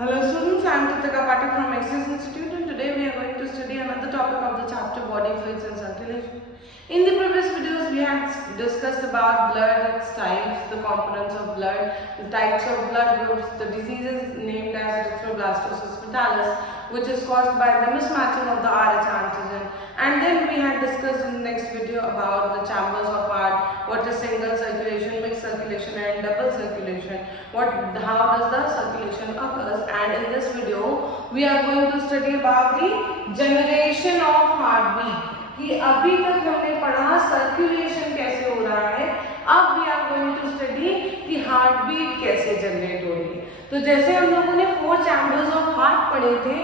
Hello students, I am Kritika Pathak from Access Institute and today we are going to study another topic of the chapter Body Fluids and Circulation. In the previous videos we had discussed about blood, its types, the components of blood, the types of blood groups, the diseases named as erythroblastosis fetalis, which is caused by the mismatching of the Rh antigen, and then we had discussed in the next video about the chambers of heart, what is single circulation, mixed circulation and double circulation, how does the circulation occurs, and in this video we are going to study about the generation of heartbeat कि अभी तक हमने पढ़ा circulation कैसे हो रहा है, अब we are going to study कि हार्ट बीट कैसे जनरेट हो रही है। तो जैसे हम लोगों ने 4 चैम्बर्स ऑफ हार्ट पढ़े थे,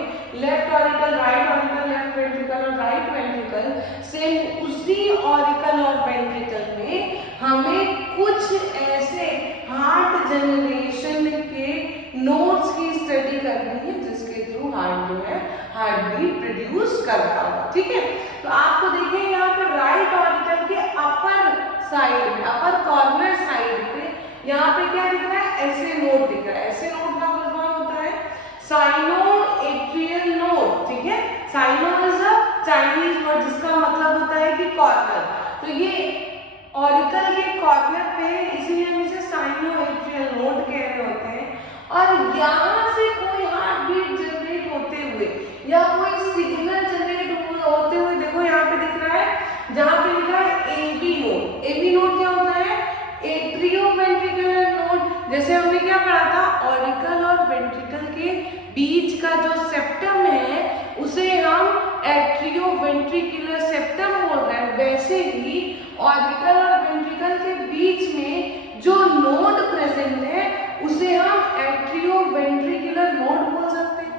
left auricle, right auricle, left ventricle और राइट वेंट्रिकल, सेम उसी ऑरिकल और वेंट्रिकल में हमें कुछ ऐसे हार्ट जनरेशन के नोड्स की स्टडी करनी है जिसके थ्रू हार्ट जो है हार्ट बीट प्रोड्यूस करता होगा। ठीक है, तो आपको देखिए यहाँ पर राइट ऑरिकल के अपर साइड में, अपर कॉर्नर साइड पे यहाँ पे क्या दिख रहा है, ऐसे नोड दिख रहा है। ऐसे नोड का फुल फॉर्म होता है साइनो एट्रियल नोड। ठीक है, sino is a Chinese word जिसका मतलब होता है कि कॉर्नर, तो ये ऑरिकल के कॉर्नर पे है, इसीलिए हम इसे साइनो एट्रियल नोड कह रहे होते हैं। और यहाँ से कोई हार्ट बीट जनरेट होते हुए या कोई सिग्नल जनरेट होते हुए, देखो यहाँ पे दिख रहा है, जहाँ पे लिखा है एबी नोड। एबी नोड क्या होता है, एट्रियोवेंट्रिकुलर नोड। जैसे हमने क्या पढ़ा था, ऑरिकल और वेंट्रिकल के बीच का जो सेप्टम है उसे हम एट्रियोवेंट्रिकुलर सेप्टम बोल रहे हैं, वैसे ही ऑरिकल और वेंट्रिकल के बीच में जो नोड प्रेजेंट है उसे हम एट्रियोवेंट्रिकुलर नोड बोल सकते हैं।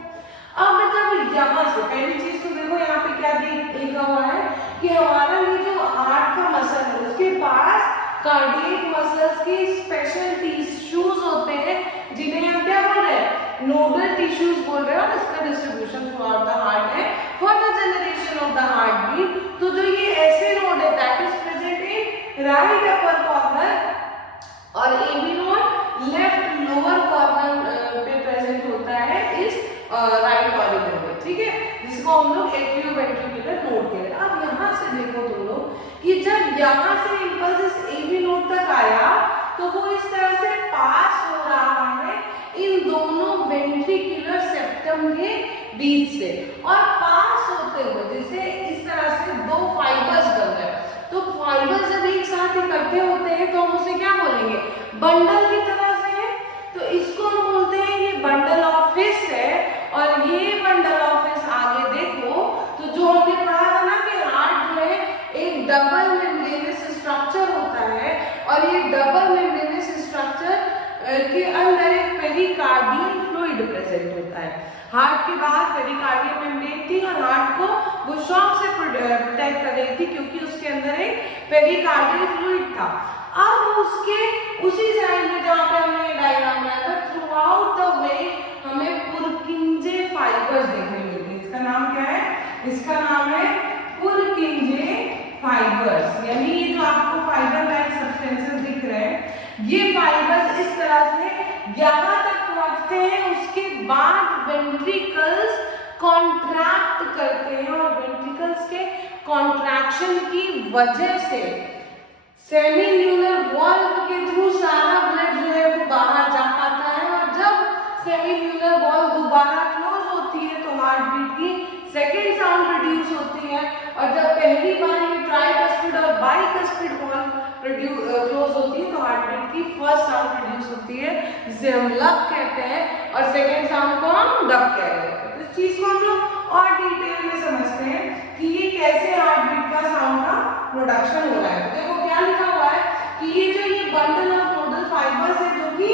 अब मतलब यहाँ से पहली चीज तो देखो यहाँ पे क्या लिखा हुआ है कि हमारा ये जो हार्ट का मसल है उसके पास कार्डियक मसल्स के स्पेशल टिश्यूज होते हैं जिन्हें हम क्या बोल रहे हैं, नोडल टिश्यूज बोल रहे हैं, और इसका डिस्ट्रीब्यूशन थ्रूआउट द हार्ट है for the generation of the heartbeat. तो जो ये ऐसे नोड है that is present in right upper corner और AV node left lower corner पे प्रेजेंट होता है इस राइट ऑरिकल पे। ठीक है, जिसको हम लोग एट्रियोवेंट्रिकुलर नोड कहते हैं। अब यहाँ से देखो तुम लोग कि जब यहाँ से इंपल्स इस एबी नोड तक आया तो वो इस तरह से पास हो रहा है इन दोनों वेंट्रिकुलर सेप्टम के बीच से, और पास होते हुए जैसे इस तरह से दो फाइबर्स बन रहे हैं। तो फाइबर्स जब एक साथ इकट्ठे होते हैं तो हम उसे क्या बोलेंगे, बंडल की तरह से है, तो इसको हम बोलते हैं ये बंडल ऑफ हिस है। और ये बंडल ऑफ हिस आगे देखो तो जो हमने पढ़ा था ना कि हार्ट जो है एक डबल मेम्ब्रेनस स्ट्रक्चर होता है, और ये डबल मेम्ब्रेनस स्ट्रक्चर के अंदर एक पेरिकार्डियल फ्लूइड प्रेजेंट होता है। हार्ट के बाहर पेरिकार्डियल मेम्ब्रेन थी और हार्ट को वो शॉक से प्रोटेक्ट कर रही थी क्योंकि उसके अंदर एक पेरिकार्डियल फ्लूइड था। अब उसके उसी साइड में जहाँ पे हमने डायग्राम बनाया था, थ्रू आउट द वे हमें पुरकिंजे फाइबर्स देखने मिलते हैं। इसका नाम क्या है, इसका नाम है पुरकिंजे फाइबर्स। यानी ये जो आपको फाइबर लाइक सब्सटेंसेस दिख रहे हैं, ये फाइबर्स इस तरह से यहाँ तक पहुँचते हैं, उसके बाद वेंट्रिकल्स कॉन्ट्रैक्ट करते हैं और वेंट्रिकल्स के कॉन्ट्रैक्शन की वजह से सेमीन्यूलर वॉल्व के थ्रू सारा ब्लड जो है वो बाहर जा पाता है, और जब सेमीन्यूलर वॉल्व दोबारा क्लोज होती है तो हार्ट बीट की सेकेंड साउंड प्रोड्यूस होती है, और जब पहली बार ये ट्राइकस्पिड और बाइकस्पिड वॉल्व क्लोज होती है तो हार्ट बीट की फर्स्ट साउंड प्रोड्यूस होती है जिसे हम लब कहते हैं, और सेकेंड साउंड को हम डब कह रहे हैं। तो इस चीज को हम लोग और डिटेल में समझते हैं कि ये कैसे हार्ट बीट का साउंड का प्रोडक्शन हो रहा है। तो देखो क्या लिखा हुआ है कि ये जो ये बंडल ऑफ नोडल फाइबर्स है जो कि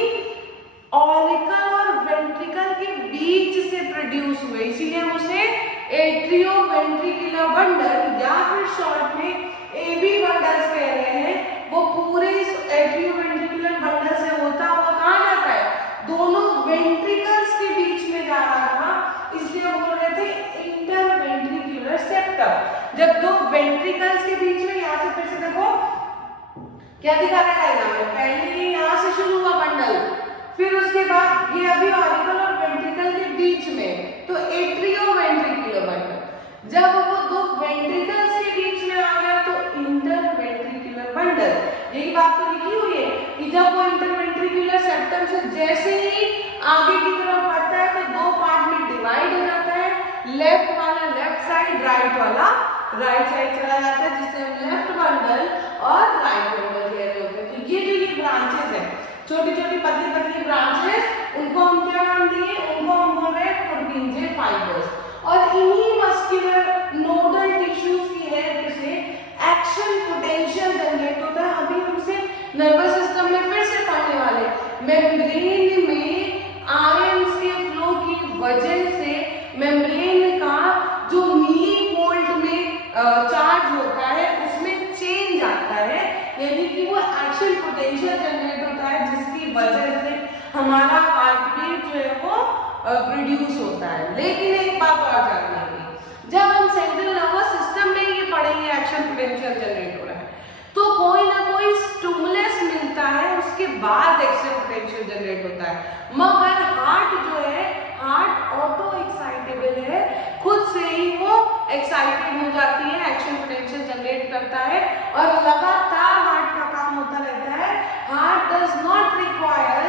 ऑरिकल और वेंट्रिकल के बीच से प्रोड्यूस हुए, इसीलिए हम उसे एट्रियोवेंट्रिकुलर बंडल या फिर शॉर्ट में एबी बंडल्स कह रहे हैं। वो पूरे इस एट्रियोवेंट्रिकुलर बंडल से होता हुआ कहाँ जाता है, दोनों वेंट्रिकल्स के बीच में जा रहा था, इसलिए हम बोल रहे थे इंटरवेंट्रिकुलर सेप्टम। जब दो वेंट्रिकल्स के बीच में, यहाँ से फिर से देखो क्या दिखा रहा है डायग्राम में, पहले यहाँ से शुरू हुआ बंडल, फिर उसके बाद ये अभी ऑरिकल और वेंट्रिकल बंडल के बीच में, तो एट्रियोवेंट्रिकुलर बंडल। जब वो दो वेंट्रिकल्स के बीच में आ गया तो इंटरवेंट्रिकुलर बंडल। यही बात तो लिखी हुई है कि जब वो इंटरवेंट्रिकुलर सेप्टम से जैसे ही आगे की तरफ बढ़ता है तो दो पार्ट में डिवाइड हो जाता है, लेफ्ट वाला लेफ्ट साइड, राइट वाला राइट साइड चला जाता है, जिसे हम लेफ्ट बंडल और राइट बंडल कह रहे होते हैं। तो ये जो ये ब्रांचेस है, छोटी छोटी पतली पतली ब्रांचेस, उनको हम क्या नाम दिए, उनको हम बोल रहे हैं पुर्किंजे फाइबर्स। और इन्हीं मस्कुलर नोडल टिश्यूज की हेल्प से एक्शन पोटेंशियल जनरेट होता है। अभी हमसे नर्वस सिस्टम में फिर से पढ़ने वाले, मेम्ब्रेन में आयंस के फ्लो की वजह से मेम्ब्रेन का जो मिली वोल्ट में चार्ज होता है उसमें चेंज आता है, यानी कि वो एक्शन पोटेंशियल जनरेट होता है, जिसकी वजह से हमारा हार्ट बीट जो है वो प्रोड्यूस होता है। लेकिन एक बात और जानना है, जब हम सेंट्रल नर्वस सिस्टम में ये पढ़ेंगे एक्शन पोटेंशियल जनरेट हो रहा है, तो कोई ना कोई स्टिमुलस मिलता है, उसके बाद एक्शन पोटेंशियल जनरेट होता है। मगर हार्ट जो है, हार्ट ऑटो एक्साइटेबल है, खुद से ही वो एक्साइटेड हो जाती है, एक्शन पोटेंशियल जनरेट करता है और लगातार हार्ट का काम होता रहता है। Heart does not require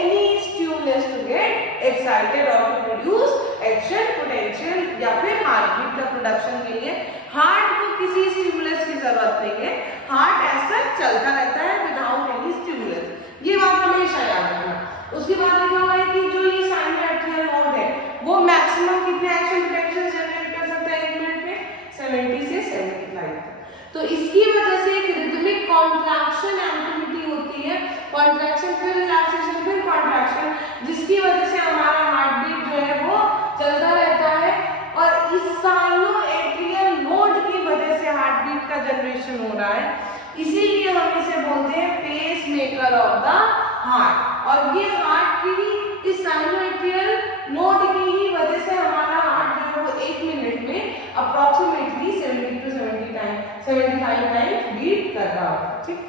any stimulus to get excited और टू प्रोड्यूस एक्शन पोटेंशियल या फिर हार्ट बीट का प्रोडक्शन के लिए हार्ट को किसी स्टिमुलस की जरूरत नहीं है। हार्ट ऐसा चलता रहता है विदाउट एनी स्टिमुलस। ये बात हमेशा याद रखना। उसके बाद लिखा हुआ है कि जो ये साइनोएट्रियल नोड है वो मैक्सिमम कितने एक्शन पोटेंशियल जनरेट कर सकता है एक मिनट में, 70 से 75 तक। तो इसकी वजह से एक रिदमिक कॉन्ट्रैक्शन एक्टिविटी होती है, कॉन्ट्रैक्शन फिर रिलैक्सेशन फिर कॉन्ट्रैक्शन, जिसकी वजह से हमारा हार्ट बीट जो है वो चलता रहता है। और इस साइनोएट्रियल नोड की वजह से हार्ट बीट का जनरेशन हो रहा है, इसीलिए हम इसे बोलते हैं pacemaker of the heart. और ये हार्ट की ही इस साइनोएट्रियल नोड की ही वजह से हमारा हार्ट जो है वो एक मिनट में अप्रोक्सीमेटली 70 to 75 टाइम बीट कर रहा होता है। ठीक,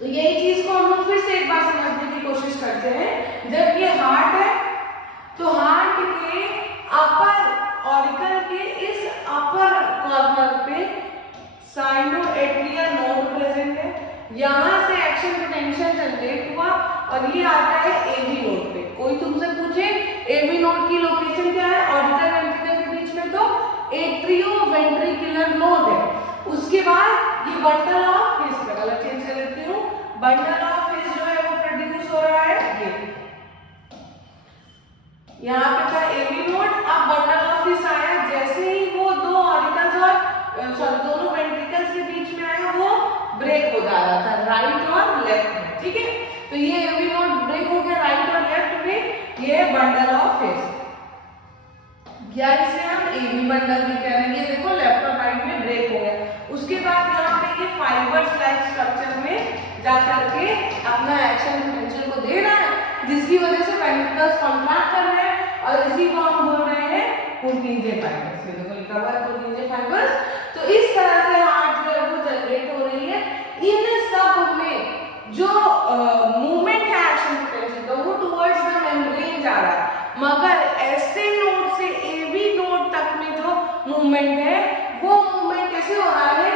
तो यही चीज को हम लोग फिर से एक बार समझने की कोशिश करते हैं। जब ये हार्ट है तो हार्ट के अपर ऑरिकल के इस अपर कॉर्नर पे साइनोएट्रियल नोड प्रेजेंट है, यहाँ से एक्शन पोटेंशियल जनरेट हुआ और ये आता है एबी नोड पे। कोई तुमसे पूछे एबी नोड की लोकेशन क्या है ऑरिकल वेंट्रिकल के बीच में, तो एट्रियोवेंट्रिकुलर नोड है। उसके बाद ये बंडल ऑफ फेस, मैं कलर चेंज कर लेती हूँ, बंडल ऑफ फेस जो है वो प्रोड्यूस हो रहा है। ये यहाँ पे था एबी नोड, अब बंडल ऑफ फेस आया, जैसे ही वो दो ऑरिकल्स और दोनों वेंट्रिकल्स के बीच में आया वो ब्रेक हो जा रहा था राइट और लेफ्ट में। ठीक है, तो ये एबी नोड ब्रेक हो गया राइट और लेफ्ट में, ये बंडल ऑफ फेस, या इसे हम एबी बंडल भी कह रहे हैं। ये देखो लेफ्ट और राइट में ब्रेक हो गया। उसके बाद यहाँ पे ये फाइबर्स लाइक स्ट्रक्चर में जाकर के अपना एक्शन पोटेंशियल को दे रहा है, जिसकी वजह से वेंट्रिकल्स कॉन्ट्रैक्ट कर रहे हैं और इसी को हम बोल रहे हैं पुर्किंजे फाइबर्स। ये देखो लिखा हुआ है पुर्किंजे फाइबर्स। तो इस तरह से हार्ट जो है वो जनरेट हो रही है। इन सब में जो मूवमेंट है एक्शन पोटेंशियल का वो टुवर्ड्स द मेम्ब्रेन जा रहा है, मगर ऐसे नोड से एबी नोड तक में जो मूवमेंट है वो मूवमेंट कैसे हो रहा है,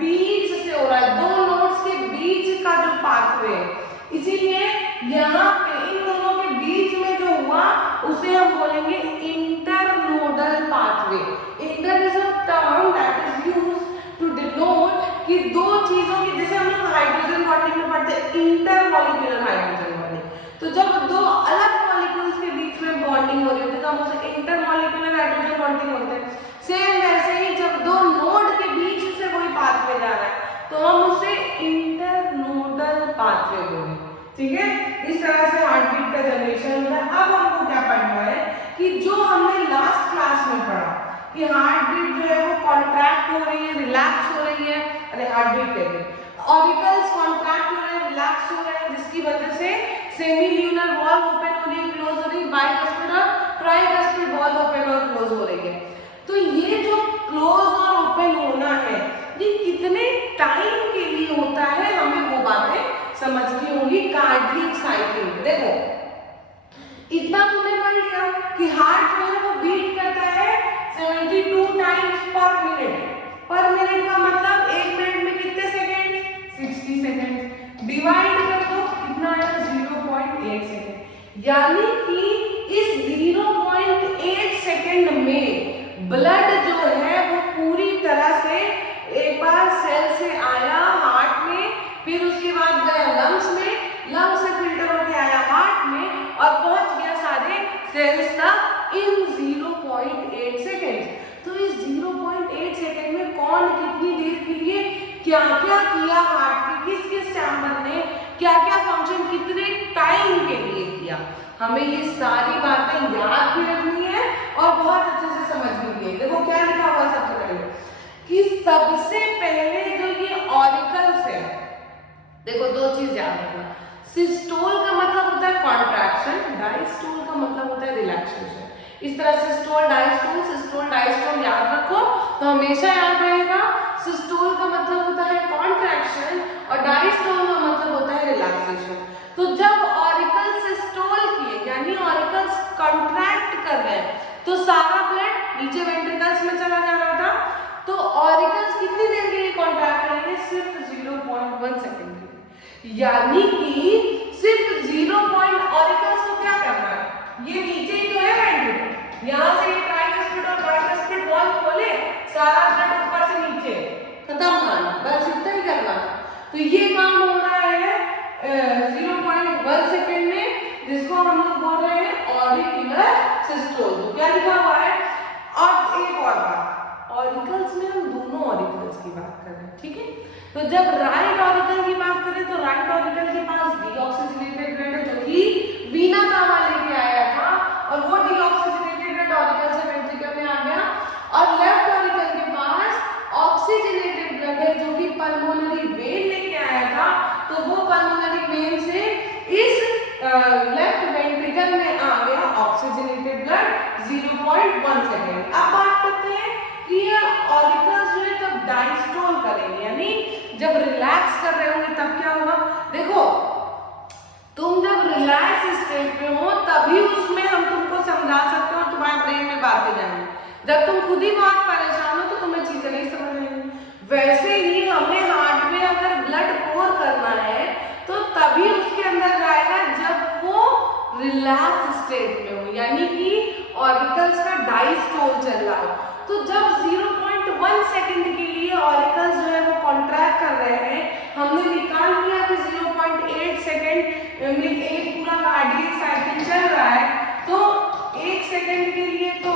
बीच से हो रहा है, दो नोड्स के बीच का जो पाथवे है। इसीलिए यहाँ पे इन दोनों के बीच में जो हुआ उसे हम बोलेंगे internodal pathway. Inter is a term that is used to denote कि दो चीजों की, जैसे हम लोग हाइड्रोजन बॉन्डिंग में पढ़ते हैं इंटरमॉलिक्यूलर हाइड्रोजन बॉन्डिंग, तो जब दो अलग मॉलिक्यूल्स के बीच में बॉन्डिंग हो रही होती है तो हम उसे इंटरमॉलिक्यूलर हाइड्रोजन बॉन्डिंग बोलते हैं। सेम वैसे ही जब दो नोड के बीच से कोई पाथवे जा रहा है तो हम उसे इंटरनोडल पाथवे बोलेंगे। ठीक है, इस तरह से हार्ट बीट का जनरेशन होता है। अब हमको क्या पढ़ना है कि जो हमने लास्ट क्लास में पढ़ा कि हार्ट बीट जो है वो कॉन्ट्रैक्ट हो रही है, रिलैक्स हो रही है, अरे हार्ट बीट कहते हैं, ऑरिकल्स कॉन्ट्रैक्ट हो रहे हैं, रिलैक्स हो रहे हैं, जिसकी वजह से सेमील्यूनर वॉल ओपन हो रही है, क्लोज हो रही है, बाइकस्पिड और ट्राइकस्पिड वॉल ओपन और क्लोज हो रही है। तो ये जो क्लोज और ओपन होना है ये कितने टाइम के लिए होता है, हमें वो बातें समझनी होंगी कार्डियक साइकिल। देखो इतना तुमने पढ़ लिया कि हार्ट जो है वो बीट करता है 72 टाइम्स पर मिनट। पर मिनट का मतलब 1 मिनट में कितने सेकेंड? 60 सेकेंड। डिवाइड कर दो, कितना आया? 0.8 सेकेंड। यानी कि इस 0.8 सेकेंड में ब्लड जो है वो पूरी तरह से एक बार सेल से आया हार्ट में, फिर उसके बाद गया लंग्स में, लंग्स से फिल्टर होके आया हार्ट में और पहुंच गया सारे सेल्स तक इन 0.8 सेकेंड। तो इस 0.8 सेकेंड में कौन कितनी देर के लिए क्या क्या किया, हार्ट के किस किस चैम्बर ने क्या क्या फंक्शन कितने टाइम के लिए किया, हमें ये सारी बातें याद भी रखनी है और बहुत अच्छे से समझनी भी है। देखो क्या लिखा हुआ है सबसे पहले कि सबसे पहले जो ये ऑरिकल्स है, देखो दो चीज याद रखना। सिस्टोल का मतलब होता है कॉन्ट्रैक्शन, डायस्टोल का मतलब होता है रिलैक्सेशन। इस तरह सिस्टोल डायस्टोल याद रखो तो हमेशा याद रहेगा। सिस्टोल का मतलब होता है कॉन्ट्रैक्शन और डायस्टोल का मतलब होता है रिलैक्सेशन। तो जब ऑरिकल सिस्टोल किए यानी ऑरिकल्स कॉन्ट्रैक्ट कर रहे हैं तो सारा ब्लड नीचे वेंट्रिकल्स में चला जा रहा था। तो ऑरिकल्स कितनी देर के लिए कॉन्ट्रैक्ट करेंगे? सिर्फ 0.1 सेकेंड के लिए। यानी कि सिर्फ 0. ऑरिकल्स को क्या करना है? ये नीचे ही तो है वेंट्रिकल, यहाँ से ये ट्राइकस्पिड और बाइकस्पिड वॉल खोले, सारा ब्लड ऊपर से नीचे खत्म करना, बस इतना ही करना। तो ये काम हो रहा है 0.1 सेकेंड में, जिसको हम लोग बोल रहे हैं ऑरिकुलर सिस्टोल। तो क्या लिखा हुआ है? और एक और बात, ऑरिकल्स में हम दोनों ऑरिकल्स की बात कर रहे हैं, ठीक है? तो जब राइट ऑरिकल की बात करें तो राइट ऑरिकल के पास डीऑक्सीजनेटेड ब्लड है जो कि वीना कावा लेके आया था और वो डीऑक्सीजनेटेड ब्लड ऑरिकल से वेंट्रिकल में आ गया। और लेफ्ट ऑरिकल के पास ऑक्सीजनेटेड ब्लड है जो कि पल्मोनरी वेन लेके आया था, तो वो पल्मोनरी वेन से इस लेफ्ट वेंट्रिकल में आ गया ऑक्सीजनेटेड ब्लड 0.1 सेकेंड। अब बात करते हैं कि ये ऑरिकल्स जो है तब डायस्टोल करेंगे, यानी जब रिलैक्स कर रहे होंगे तब क्या होगा? देखो तुम जब रिलैक्स स्टेट में हो तभी उसमें हम तुमको समझा सकते हो और तुम्हारे ब्रेन में बातें जाएंगी। जब तुम खुद ही बहुत परेशान हो तो तुम्हें चीजें नहीं समझ आएंगी। वैसे ही हमें हार्ट में अगर ब्लड पोर करना है तो तभी उसके अंदर जाएगा जब वो रिलैक्स स्टेट में हो, यानी कि ऑरिकल्स का डायस्टोल चल रहा हो। तो जब 0.1 सेकेंड के लिए ऑरिकल्स जो है वो कॉन्ट्रैक्ट कर रहे हैं, हमने निकाल लिया कि 0.8 सेकेंड में एक पूरा कार्डियक साइकिल चल रहा है, तो 1 सेकेंड के लिए तो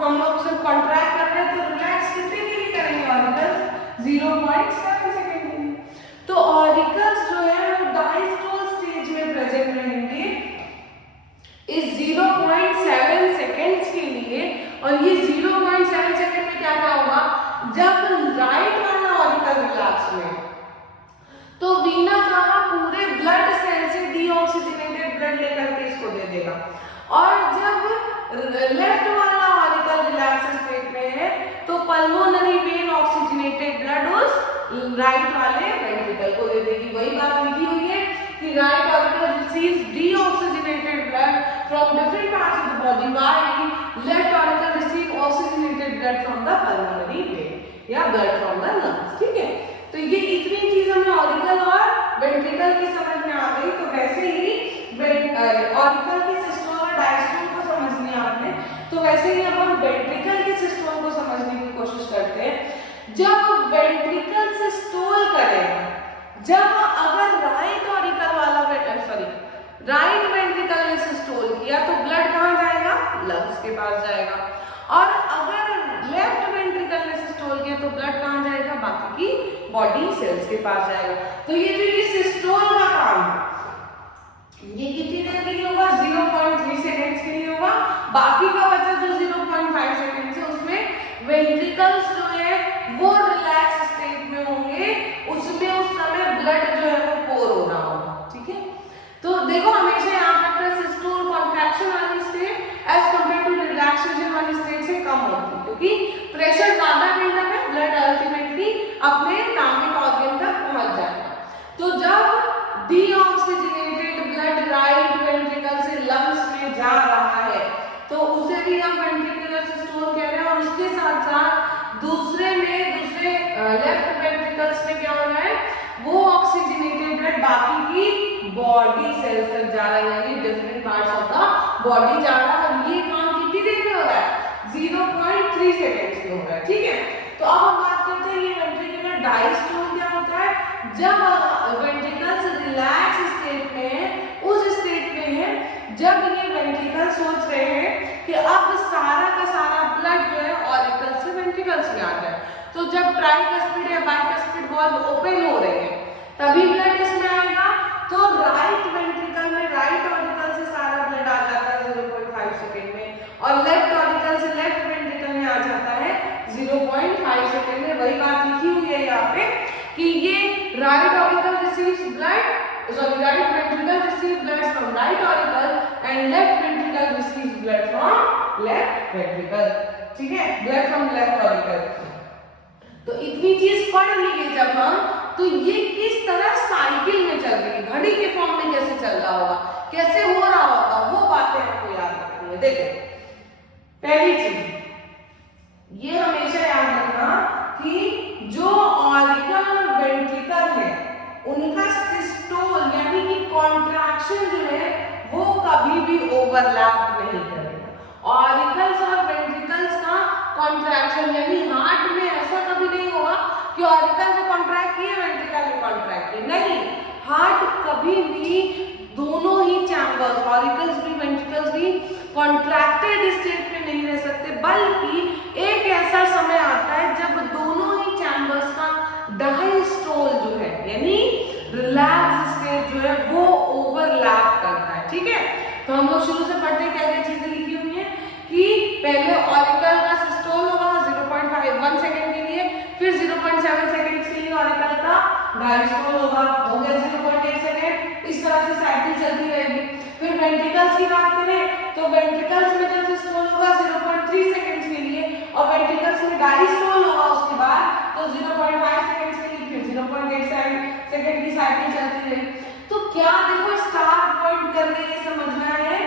हम लोग सब कॉन्ट्रैक्ट कर रहे हैं, तो रिलैक्स कितने के लिए करेंगे ऑरिकल्स? 0.7 सेकेंड के लिए। तो ऑरिकल्स जो है वो डायस्टोल स्टेज में प्रेजेंट रहेंगे इस 0.7 सेकेंड्स के लिए। और ये 0.7 सेकेंड में क्या क्या होगा? जब राइट वाला ऑरिकल रिलैक्स में तो वीना कावा पूरे ब्लड सेल से डीऑक्सीजनेटेड ब्लड लेकर के इसको दे देगा, और जब लेफ्ट वाला ऑरिकल रिलैक्स स्टेट में है तो पल्मोनरी वेन ऑक्सीजनेटेड ब्लड उस राइट वाले वेंट्रिकल को दे देगी। वही बात लिखी हुई है कि right auricle receives deoxygenated blood from different parts of the body while left auricle receive oxygenated blood from the pulmonary vein या ब्लड फ्रॉम द लंग्स, ठीक है? तो ये इतनी चीज हमें ऑरिकल और वेंट्रिकल की समझ में आ गई। तो वैसे ही ऑरिकल की सिस्टोल और डायस्टोल को समझनी है आपने, तो वैसे ही अब हम वेंट्रिकल की सिस्टोल को समझने की कोशिश करते हैं। जब वेंट्रिकल सिस्टोल करेगा, जब अगर राइट ऑरिकल वाला राइट वेंट्रिकल ने सिस्टोल किया तो ब्लड कहाँ जाएगा? लंग्स के पास जाएगा। और अगर लेफ्ट वेंट्रिकल ने सिस्टोल किया तो ब्लड कहाँ जाएगा? बाकी की बॉडी सेल्स के पास जाएगा। तो ये जो ये सिस्टोल का काम है ये कितनी देर के लिए होगा? 0.3 सेकेंड्स के लिए होगा। बाकी का बचा जो 0.5 सेकेंड है उसमें वेंट्रिकल्स जो है वो रिलैक्स स्टेट में होंगे, उसमें उस समय ब्लड जो है वो पोर हो रहा होगा, ठीक है? तो देखो हमेशा यहाँ पर सिस्टोल कॉन्ट्रैक्शन वाली state as compared to relaxation वाली स्टेट से कम होती है, क्योंकि प्रेशर ज्यादा बिल्डअप है, ब्लड अल्टीमेटली अपने टारगेट ऑर्गन तक पहुंच जाएगा। तो जब डीऑक्सीजनेटेड ब्लड राइट वेंट्रिकल से लंग्स में जा रहा है तो उसे साथ साथ दूसरे लेफ्ट वेंट्रिकल्स में क्या हो रहा है, वो ऑक्सीजनेटेड ब्लड बाकी की बॉडी सेल्स तक जा रहा है, यानी different parts of the body जा रहा है। और ये काम कितनी देर में हो रहा है, 0.3 सेकेंड्स में हो रहा है। ठीक है, तो अब हम बात करते हैं ये वेंट्रिकुलर डायस्टोल क्या होता है। जब वेंट्रिकल्स रिलैक्स स्टेट में है, उस स्टेट में है जब ये वेंट्रिकल सोच रहे हैं कि अब सारा का सारा ब्लड जो है ऑरिकल से वेंट्रिकल्स में आ जाए। तो जब ट्राइकस्पिड या बाइकस्पिड वाल्व ओपन हो रहे हैं तभी ब्लड इसमें आएगा। तो राइट वेंट्रिकल में राइट ऑरिकल से सारा ब्लड आ जाता है 0.5 सेकेंड में, और लेफ्ट ऑरिकल से लेफ्ट वेंट्रिकल में आ जाता है 0.5 सेकेंड में। वही बात लिखी हुई है यहाँ पे कि ये right auricle receives blood, right ventricle receives blood from right auricle and left ventricle receives blood from left ventricle। ठीक है, blood from left auricle। तो इतनी चीज पढ़ ली जब हम, तो ये किस तरह साइकिल में चल रही है, घड़ी के फॉर्म में कैसे चल रहा होगा, कैसे हो रहा होगा, वो बातें आपको याद रखनी है। देखो पहली चीज ये हमेशा याद रखना कि जो ऑरिकल और वेंट्रिकल है उनका सिस्टोल यानी कि कॉन्ट्रैक्शन जो है वो कभी भी ओवरलैप नहीं करेगा। ऑरिकल्स और वेंट्रिकल्स का कॉन्ट्रैक्शन यानी हार्ट में ऐसा कभी नहीं होगा कि ऑरिकल में कॉन्ट्रैक्ट किए वेंट्रिकल में कॉन्ट्रैक्ट किए, नहीं। हार्ट कभी भी दोनों ही चैम्बर्स, ऑरिकल्स भी वेंट्रिकल्स भी कॉन्ट्रैक्टेड स्टेट में नहीं रह सकते, बल्कि एक ऐसा समय आता है जब दोनों ही चैम्बर्स का डायस्टोल जो है यानी रिलैक्स स्टेट जो है वो ओवरलैप करता है। ठीक है, तो हम लोग शुरू से पढ़ते हैं क्या क्या चीजें लिखी हुई हैं कि पहले ऑरिकल का सिस्टोल होगा 0.1 सेकेंड के लिए, फिर 0.7 सेकेंड के लिए ऑरिकल का डायस्टोल होगा, हो गया 0.8 सेकेंड। इस तरह से साइकिल चलती रहेगी। फिर वेंट्रिकल्स की बात करें तो वेंट्रिकल्स में जब सिस्टोल होगा 0.3 सेकेंड के लिए और वेंट्रिकल्स में डायस्टोल होगा उसके बाद तो 0.5 सेकेंड के लिए, फिर 0.8 सेकेंड की साइकिल चलती रहेगी। तो क्या देखो स्टार पॉइंट करके ये समझना है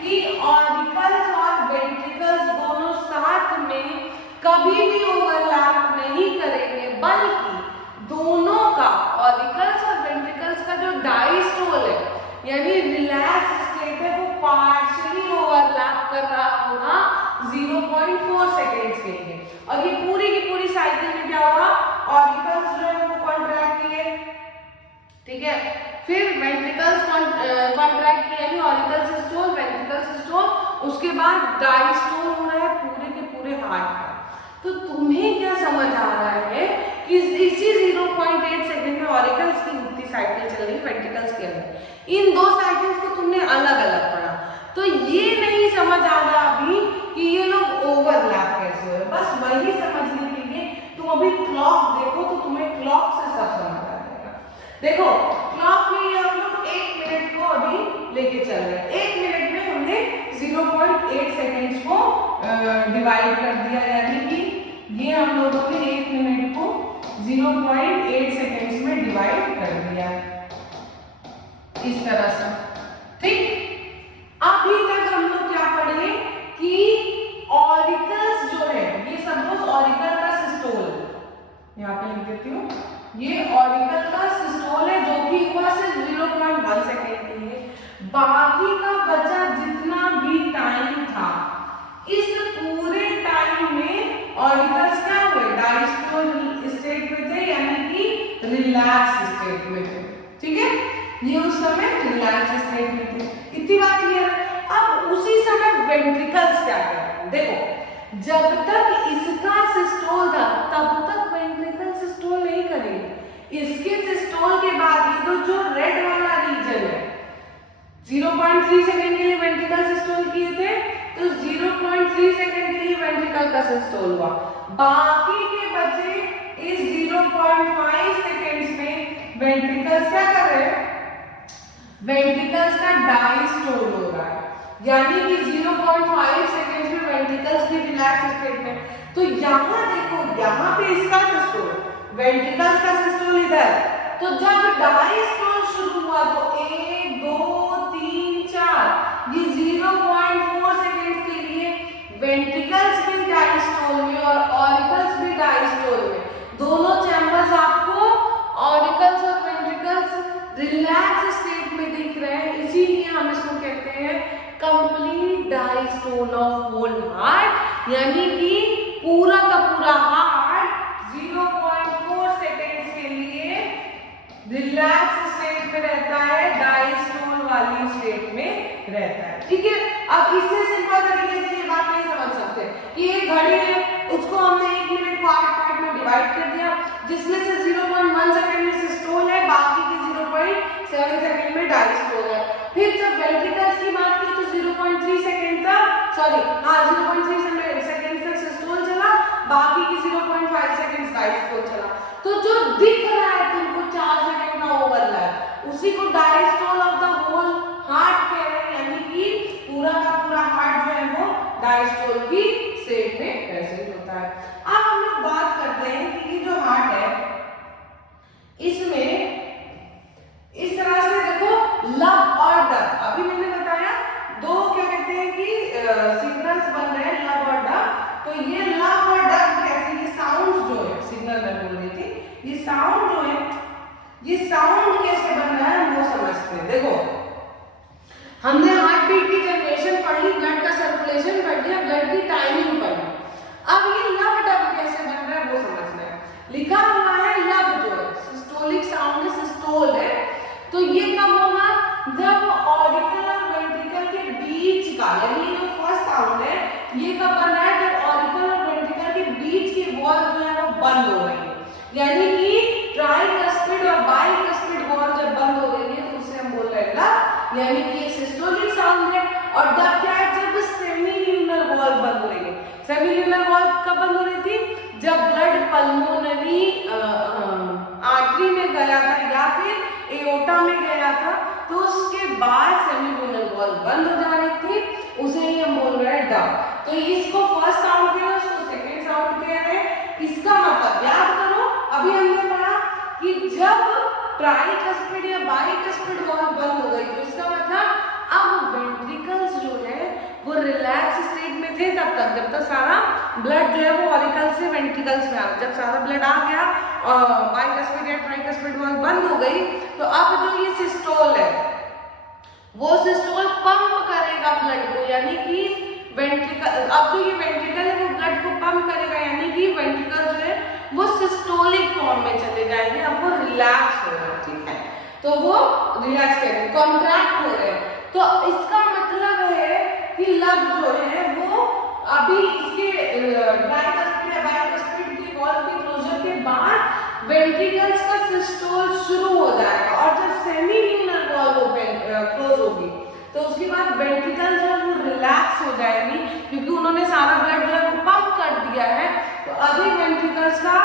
कि ऑरिकल्स और वेंट्रिकल्स दोनों साथ में कभी भी ओवरलैप नहीं करेंगे, बल्कि दोनों का ऑरिकल्स और वेंट्रिकल्स का जो डायस्टोल है यानी रिलैक्स स्टेट है वो पार्शियली ओवरलैप कर रहा होगा 0.4 सेकेंड्स के लिए। और ये पूरी की पूरी साइकिल में क्या होगा, ऑरिकल्स जो है वो कॉन्ट्रैक्ट किए, ठीक है, फिर वेंट्रिकल्स कॉन्ट्रैक्ट किए यानी ऑरिकल सिस्टोल वेंट्रिकल सिस्टोल, उसके बाद डायस्टोल हो रहा है पूरे के पूरे हार्ट का। तो तुम्हें क्या समझ आ रहा है कि इसी 0.8 सेकेंड में ऑरिकल्स की उतनी साइकिल चल रही है वेंट्रिकल्स के अंदर। इन दो साइकिल्स को तुमने अलग अलग पढ़ा, तो ये नहीं समझ आ रहा अभी कि ये लोग ओवरलैप कैसे हो रहे। बस वही समझने के लिए तुम अभी क्लॉक देखो तो तुम्हें क्लॉक से सब समझ आ जाएगा। देखो क्लॉक में ये हम लोग 1 मिनट को अभी लेके चल रहे हैं। 1 मिनट में हमने 0.8 सेकेंड्स को डिवाइड कर दिया, यानी कि ये हम लोगों ने 1 मिनट को 0.8 सेकेंड्स में डिवाइड कर दिया इस तरह से। ठीक, अभी तक हम लोग क्या पढ़े कि ऑरिकल्स जो है ये सपोज ऑरिकल का सिस्टोल, यहाँ पे लिख देती हूँ, ये ऑरिकल का सिस्टोल है जो कि हुआ सिर्फ 0.1 सेकेंड के लिए। बाकी का बचा जितना भी टाइम था, इस पूरे टाइम में ऑरिकल्स क्या हुए, डायस्टोल स्टेट में थे यानी कि रिलैक्स स्टेट में थे। ठीक है, ये उस समय रिलैक्स स्टेट में थे, इतनी बात क्लियर है। अब उसी समय वेंट्रिकल्स क्या कर रहे हैं, देखो जब तक इसका सिस्टोल था तब तक वेंट्रिकल सिस्टोल नहीं करेगी। इसके सिस्टोल के बाद ये तो जो रेड वाला रीजन है 0.3 सेकेंड के लिए वेंट्रिकल सिस्टोल किए थे, तो 0.3 सेकेंड के लिए वेंट्रिकल का सिस्टोल हुआ। बाकी के बचे इस 0.5 सेकेंड्स में वेंट्रिकल्स क्या कर रहे हैं, वेंट्रिकल्स का डायस्टोल हो रहा है, यानी कि 0.5 सेकेंड में वेंट्रिकल्स भी रिलैक्स स्टेट में। तो यहाँ देखो, यहाँ पे इसका सिस्टोल, वेंट्रिकल्स का सिस्टोल इधर, तो जब डायस्टोल शुरू हुआ तो 1 2 3 4 ये 0.4 सेकेंड के लिए वेंट्रिकल्स भी डायस्टोल में और complete diastole of whole heart, यानी कि पूरा का पूरा हार्ट 0.4 सेकेंड्स के लिए रिलैक्स स्टेट में रहता है, डायस्टोल वाली स्टेट में रहता है। ठीक है, अब इससे सिंपल तरीके से ये बात नहीं समझ सकते कि ये घड़ी है, उसको हमने 1 मिनट को 8 पार्ट में डिवाइड कर दिया, जिसमें से 0.1 सेकंड में सिस्टोल है, बाकी की 0.7 सेकंड में डायस्टोल है। फिर जब वेंट्रिकल्स की बात की तो 0.3 सेकंड तक 0.3 सेकंड तक सिस्टोल चला, बाकी की 0.5 सेकंड डायस्टोल चला। तो जो दिख रहा है तुमको 4 सेकंड का ओवरलैप, उसी को diastole of the whole heart कह रहे हैं, यानी कि पूरा का पूरा हार्ट जो है वो डायस्टोल की स्टेट में प्रेजेंट होता है। अब हम लोग बात करते हैं कि ये जो हार्ट है इसमें इस तरह से देखो लब और डब, अभी मैंने बताया दो क्या कहते हैं कि सिग्नल्स बन रहे हैं लब और डब, तो ये लब और डब कैसे, ये साउंड जो है सिग्नल मैं बोल रही थी, ये साउंड जो है ये साउंड कैसे बन रहा है वो समझते हैं। देखो हमने हार्ट बीट की जनरेशन पढ़ ली, ब्लड का सर्कुलेशन पढ़ लिया, ब्लड की टाइमिंग पढ़ ली, अब ये लब डब कैसे बन रहा है वो समझना है। लिखा हुआ है लब जो है सिस्टोलिक साउंड है, सिस्टोल है, तो ये कब होगा जब ऑरिकल और वेंट्रिकल के बीच का, यानी जो फर्स्ट साउंड है ये कब बन रहा है जब ऑरिकल और वेंट्रिकल के बीच की वॉल जो है वो बंद हो रही है, यानी कि ट्राइकस्पिड और बाइकस्पिड वॉल जब बंद हो रही है तो उसे हम बोल रहे हैं लब, यानी कि ये सिस्टोलिक साउंड है। और डब क्या है, जब सेमील्यूनर वॉल बंद हो रही है। सेमील्यूनर वॉल कब बंद हो रही थी, जब ब्लड पल्मोनरी आर्टरी में गया था या फिर एओर्टा में गया था, तो उसके बाद सेमील्यूनर वॉल बंद हो जा रही थी, उसे ही हम बोल रहे हैं डब। तो इसको फर्स्ट साउंड कह रहे हैं, उसको सेकंड साउंड कह रहे हैं। इसका मतलब याद करो, अभी हमने पढ़ा कि जब ट्राइकस्पिड या बाइकस्पिड वॉल बंद हो गई तो इसका मतलब अब वेंट्रिकल्स जो है वो रिलैक्स स्टेट में थे तब तक, जब तक सारा ब्लड जो है वो ऑरिकल से वेंट्रिकल्स में आ गया। जब सारा ब्लड आ गया और बाइकस्पिड या ट्राइकस्पिड वॉल बंद हो गई तो अब जो ये सिस्टोल है वो सिस्टोल पंप करेगा ब्लड को, यानी कि वेंट्रिकल, अब जो ये वेंट्रिकल है वो ब्लड को पंप करेगा, यानी कि वेंट्रिकल जो है वो सिस्टोलिक फॉर्म में चले जाएंगे, अब वो रिलैक्स हो रहा है। ठीक है, तो वो रिलैक्स करेंगे, कॉन्ट्रैक्ट हो रहे हैं। तो इसका मतलब है कि लब जो है वो अभी इसके ट्राइकस्पिड या बाइकस्पिड के वॉल के क्लोजर के बाद वेंट्रिकल्स का सिस्टोल शुरू हो जाएगा, और जब सेमील्यूनर वॉल ओपन क्लोज होगी तो उसके बाद वेंट्रिकल्स जो है वो रिलैक्स हो जाएंगी, क्योंकि उन्होंने सारा ब्लड जो है वो पंप कर दिया है, तो अभी वेंट्रिकल्स का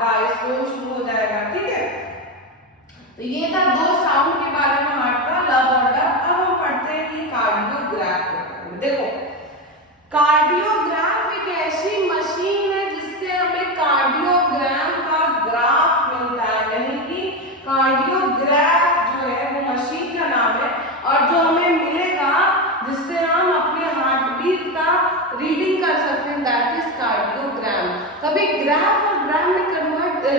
डायस्टोल शुरू हो जाएगा। ठीक है, तो ये था दो साउंड के बारे में हार्ट का, लब और डब। अब हम पढ़ते हैं कि कार्डियोग्राफ। देखो कार्डियोग्राफ एक ऐसी मशीन है जिससे हमें कार्डियोग्राम का ग्राफ मिलता है, यानी कि कार्डियोग्राफ जो है वो मशीन का नाम है, और जो हमें मिलेगा जिससे हम अपने हार्ट बीट का रीडिंग कर सकते हैं, दैट इज कार्डियोग्राम। कभी ग्राफ और ग्राम में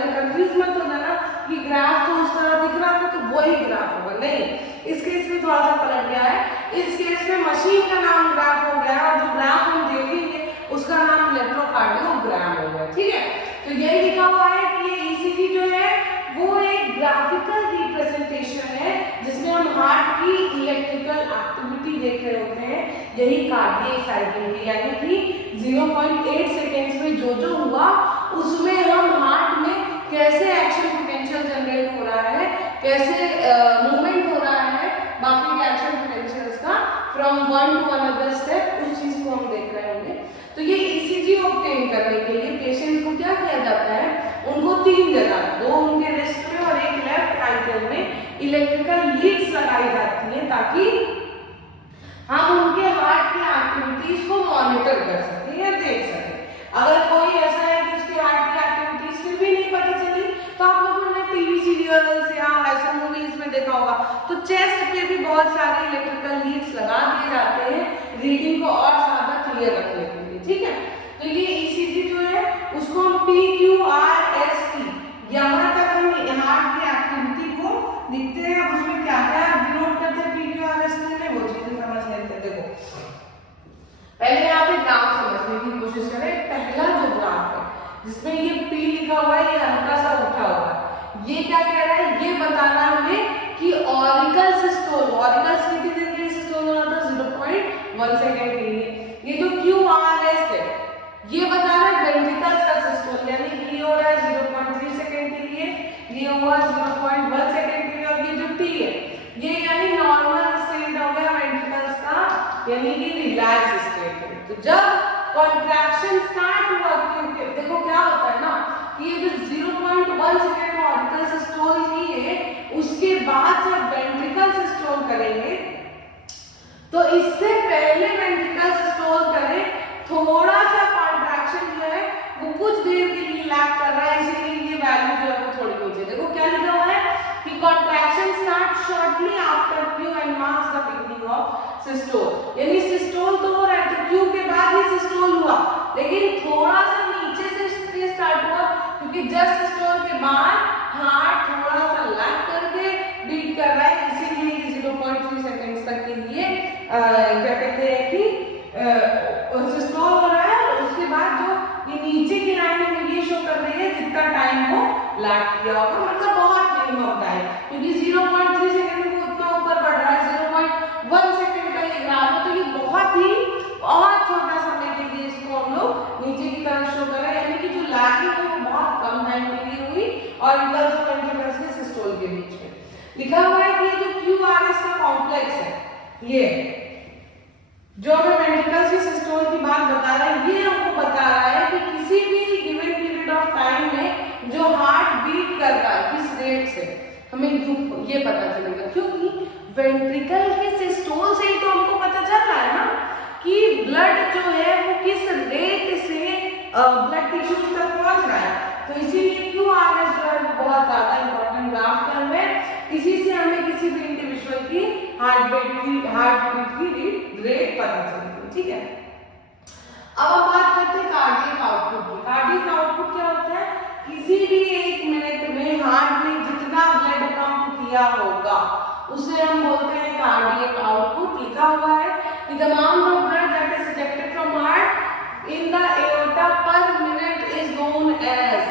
कंफ्यूज मत हो जाना कि ग्राफ तो उस तरह दिख रहा था तो वही ग्राफ होगा, नहीं, इस केस में थोड़ा सा पलट गया है। इस केस में मशीन का नाम ग्राफ हो गया और जो ग्राफ हम देखेंगे उसका नाम इलेक्ट्रोकार्डियोग्राम हो गया। ठीक है, तो यही लिखा हुआ है कि ये ईसीजी जो है वो एक ग्राफिकल रिप्रेजेंटेशन है जिसमें हम हार्ट की इलेक्ट्रिकल एक्टिविटी देख रहे होते हैं, यही कार्डियक साइकिल की, यानी कि 0.8 सेकेंड्स में जो जो हुआ उसमें हम हार्ट में कैसे एक्शन पोटेंशियल जनरेट हो रहा है, कैसे मूवमेंट हो रहा है, बाकी के एक्शन पोटेंशियल्स का from one two another step, उस चीज को हम देख रहे होंगे। तो ये ईसीजी ऑब्टेन करने के लिए पेशेंट को क्या किया जाता है, उनको 3 जगह, 2 उनके रिस्ट में और 1 लेफ्ट एंकल में इलेक्ट्रिकल लीड्स लगाई जाती हैं ताकि हम उनके हार्ट की एक्टिविटीज को मॉनिटर कर सकें या देख सकें। अगर कोई ऐसा है कि उसके हार्ट की एक्टिविटीज फिर भी नहीं पता चली तो आप लोगों ने टीवी सीरियल्स या ऐसे मूवीज में देखा होगा, तो चेस्ट पे भी बहुत सारे इलेक्ट्रिकल लीड्स लगा दिए जाते हैं रीडिंग को और ज्यादा क्लियर रखने के लिए। ठीक है, तो ये ईसीजी जो है उसको हम PQRST, यहाँ तक हम हार्ट की एक्टिविटी को लिखते हैं, अब उसमें क्या क्या डिनोट करते हैं PQRST में वो चीजें समझ लेते हैं। देखो पहले यहाँ पे ग्राफ समझने की कोशिश करें। पहला जो ग्राफ है जिसमें ये P लिखा हुआ है, ये हल्का सा उठा हुआ है, ये क्या कह रहा है, ये बताना है हमें कि ऑरिकल सिस्टोल, ऑरिकल्स कितनी देर के लिए सिस्टोल हो रहा था, 0.1 सेकेंड के लिए। ये जो QRS है ये बता रहा है वेंट्रिकल्स का सिस्टोल, यानी कि ये हो रहा है 0.3 सेकेंड के लिए, ये हुआ 0.1 सेकेंड के लिए, और ये जो T है ये यानी नॉर्मल स्टेट हो गया वेंट्रिकल्स का, यानी कि रिलैक्स स्टेट है। तो जब कॉन्ट्रैक्शन स्टार्ट हुआ, क्योंकि देखो क्या होता है ना कि ये जो 0.1 सेकेंड ऑरिकल सिस्टोल की है, उसके बाद जब वेंट्रिकल सिस्टोल करेंगे तो इससे पहले वेंट्रिकल सिस्टोल करें थोड़ा सा कॉन्ट्रैक्शन जो है वो कुछ देर के लिए लैग कर रहा है, इसीलिए ये वैल्यू जो है वो थोड़ी नीचे। देखो क्या लिखा हुआ है कि contraction start shortly after Q and marks the beginning of systole, यानी सिस्टोल तो हो रहा है तो Q के बाद ही सिस्टोल हुआ, लेकिन थोड़ा सा नीचे से स्टार्ट हुआ क्योंकि जस्ट सिस्टोल के बाद हार्ट थोड़ा सा लैग करके बीट कर रहा है, इसीलिए 0.3 सेकंड्स तक के लिए क्या कहते हैं कि सिस्टोल हो रहा है। उसके बाद जो ये नीचे की लाइन है ये शो कर रही है जितना टाइम वो लैग किया होगा, मतलब बहुत मिनिमम टाइम, क्योंकि 0.3 सेकंड में वो उतना ऊपर बढ़ रहा है, 0.1 सेकंड का ये ग्राफ है, तो ये बहुत छोटा समय के लिए इसको हम लोग नीचे की तरफ शो कर रहे हैं, यानी कि जो लैगिंग है वो बहुत कम टाइम के लिए हुई और रिकल्स और वेंट्रिकल्स के सिस्टोल के बीच में। लिखा हुआ है कि ये जो QRS का कॉम्प्लेक्स है, ये जो हमें वेंट्रिकल्स की सिस्टोल की बात बता रहा है, ये हमको बता रहा है कि किसी भी गिवन पीरियड ऑफ टाइम में जो हार्ट बीट कर रहा है किस रेट से, हमें ये पता चलेगा, क्योंकि वेंट्रिकल के सिस्टोल से ही तो हमको पता चल रहा है ना कि ब्लड जो है वो किस रेट से ब्लड टिश्यूज तक पहुंच रहा है। तो इसीलिए QRS जो है वो बहुत ज्यादा इंपॉर्टेंट ग्राफ टर्म है, इसी से हमें किसी भी इंडिविजुअल की हार्ट बीट की रेट पता चलती है। ठीक है, अब हम बात करते हैं कार्डियक आउटपुट की। कार्डियक आउटपुट क्या होता है, किसी भी एक मिनट में हार्ट ने जितना ब्लड पंप किया होगा उसे हम बोलते हैं कार्डियक आउटपुट। लिखा हुआ है कि the amount of blood that is ejected from heart in the aorta per minute is known as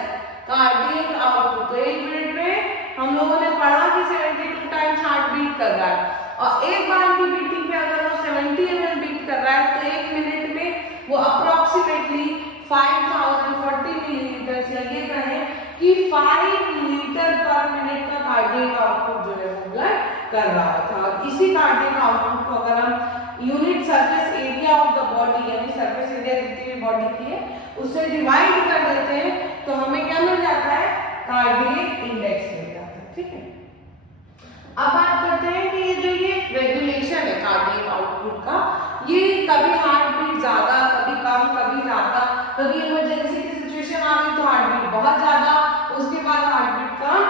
cardiac output. तो एक मिनट में हम लोगों ने पढ़ा कि 72 टाइम्स हार्ट बीट कर रहा है, और एक बार की बीटिंग पे अगर वो 70 ml बीट कर रहा है तो एक मिनट में वो अप्रोक्सीमेटली 5040 मिलीलीटर, या ये कहें कि 5 लीटर पर मिनट का कार्डियक आउटपुट जो है वो ब्लड कर रहा था। इसी कार्डियक आउटपुट को अगर हम unit surface area of the body, यानी सरफेस एरिया जितनी भी बॉडी की है उससे डिवाइड कर देते हैं तो हमें क्या मिल जाता है, कार्डियक इंडेक्स मिल जाता है। ठीक है, अब बात करते हैं कि ये जो ये रेगुलेशन है कार्डियक आउटपुट का, ये कभी हार्ट बीट ज्यादा, कभी कम, कभी ज्यादा, कभी इमरजेंसी की सिचुएशन आ गई तो हार्ट बीट बहुत ज्यादा, उसके बाद हार्ट बीट कम,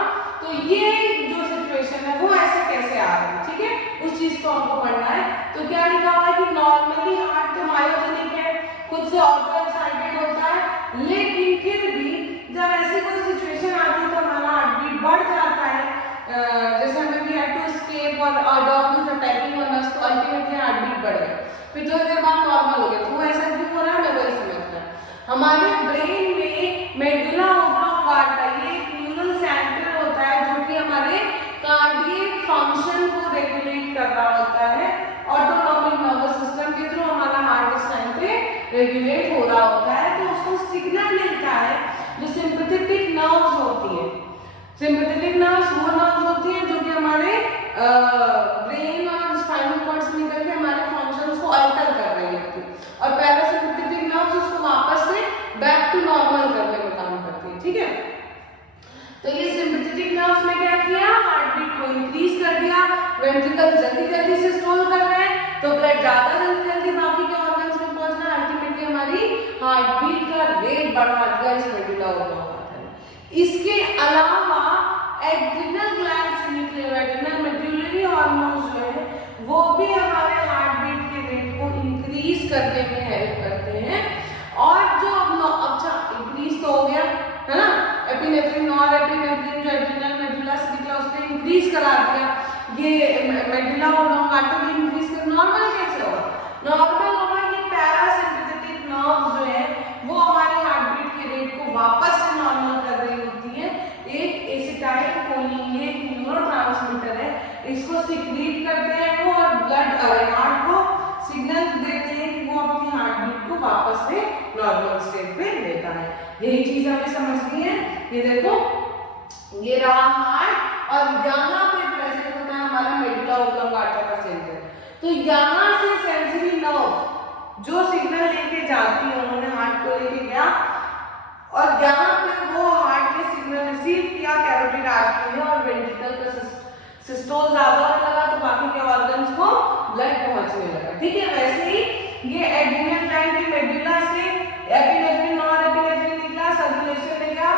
तो ये जो सिचुएशन है वो ऐसे कैसे आ रही है। ठीक है, उस चीज को हमको पढ़ना है। तो क्या लिखा हुआ है कि नॉर्मली हार्ट तो मायोजेनिक है, खुद से ऑटो एक्साइटेड होता है, लेकिन फिर भी जब ऐसी कोई सिचुएशन आती है तो हमारा हार्ट बीट बढ़ जाता है, जैसे हमें वी हैड टू एस्केप और dog is attacking on us, तो अल्टीमेटली हार्ट बीट बढ़ गया, फिर थोड़ी देर बाद नॉर्मल हो गया। तो ऐसा क्यों हो रहा है, मैं वही समझना है। हमारे ब्रेन में मेडुला ऑब्लोंगाटा ये एक न्यूरल सेंटर होता है जो कि हमारे कार्डियक फंक्शन को रेगुलेट कर रहा होता है, ऑटोनॉमिक नर्वस सिस्टम के थ्रू हमारा हार्ट इस टाइम पे रेगुलेट हो रहा होता है, तो उसको सिग्नल मिलता है जो सिंपैथेटिक नर्व्स होती है। सिंपैथेटिक नर्व्स वो नर्व्स होती है जो कि हमारे ब्रेन और स्पाइनल कॉर्ड से निकल के हमारे फंक्शंस को अल्टर कर रही होती है, और पैरासिम्पैथेटिक नर्व्स उसको वापस से बैक टू नॉर्मल करने में काम करती है। ठीक है, तो ये सिंपैथेटिक नर्व्स ने क्या किया, हार्ट बीट को इंक्रीज कर दिया, वेंट्रिकल जल्दी जल्दी से स्टोल कर रहे हैं तो ब्लड ज्यादा जल्दी जल्दी बाकी के ऑर्गन्स में पहुंच रहा है, अल्टीमेटली हमारी हार्ट बीट का रेट बढ़ा दिया इस मेडुला ऑब्लोंगाटा। इसके अलावा एड्रिनल ग्लैंड से निकले हुए एड्रिनल मेड्यूलरी हार्मोन्स जो है वो भी हमारे हार्ट बीट के रेट को इंक्रीज करने में हेल्प करते हैं, और जो अच्छा इंक्रीज तो हो गया है ना, एपिनेफ्रिन और एपिनेफ्रिन जो एड्रिनल मेडुला से निकला उसने इंक्रीज करा दिया, ये मेडुला ऑब्लोंगाटा भी इंक्रीज कर, नॉर्मल कैसे होगा, नॉर्मल होगा ये पैरासिम्पैथेटिक है। यही चीज हमें समझनी है। ये देखो, ये रहा हार्ट और यहाँ पे प्रेजेंट होता है हमारा मेडुला ऑब्लोंगाटा का सेंटर। तो यहाँ से सेंसरी नर्व जो सिग्नल लेके जाती है, उन्होंने हार्ट को लेके गया और यहाँ पे वो हार्ट के सिग्नल रिसीव किया कैरोटिड आर्टरी में और वेंट्रिकल का सिस्टोल ज्यादा होने लगा तो बाकी के ऑर्गन्स को ब्लड पहुंचने लगा। ठीक है, वैसे ही ये एड्रेनल ग्लैंड की मेडुला से एपिनेफ्रिन नॉन एपिनेफ्रिन निकला, सर्कुलेशन निकला,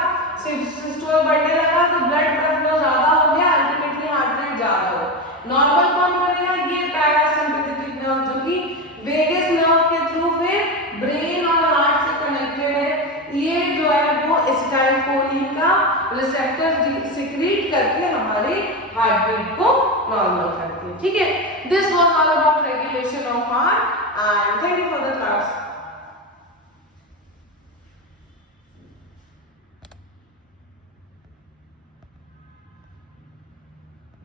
सिस्टोल बढ़ने लगा तो ब्लड फ्लो ज्यादा हो गया, अल्टीमेटली हार्ट रेट ज्यादा हो। नॉर्मल कौन करेगा? ये पैरासिम्पैथेटिक नर्व जो कि वेगस नर्व के थ्रू फिर ब्रेन और हार्ट से कनेक्टेड है। ये जो है वो एसिटाइलकोलिन का रिसेप्टर सिक्रीट करके हमारे हार्ट बीट को नॉर्मल करते हैं। ठीक है, this was all about regulation of heart and thank you for the class.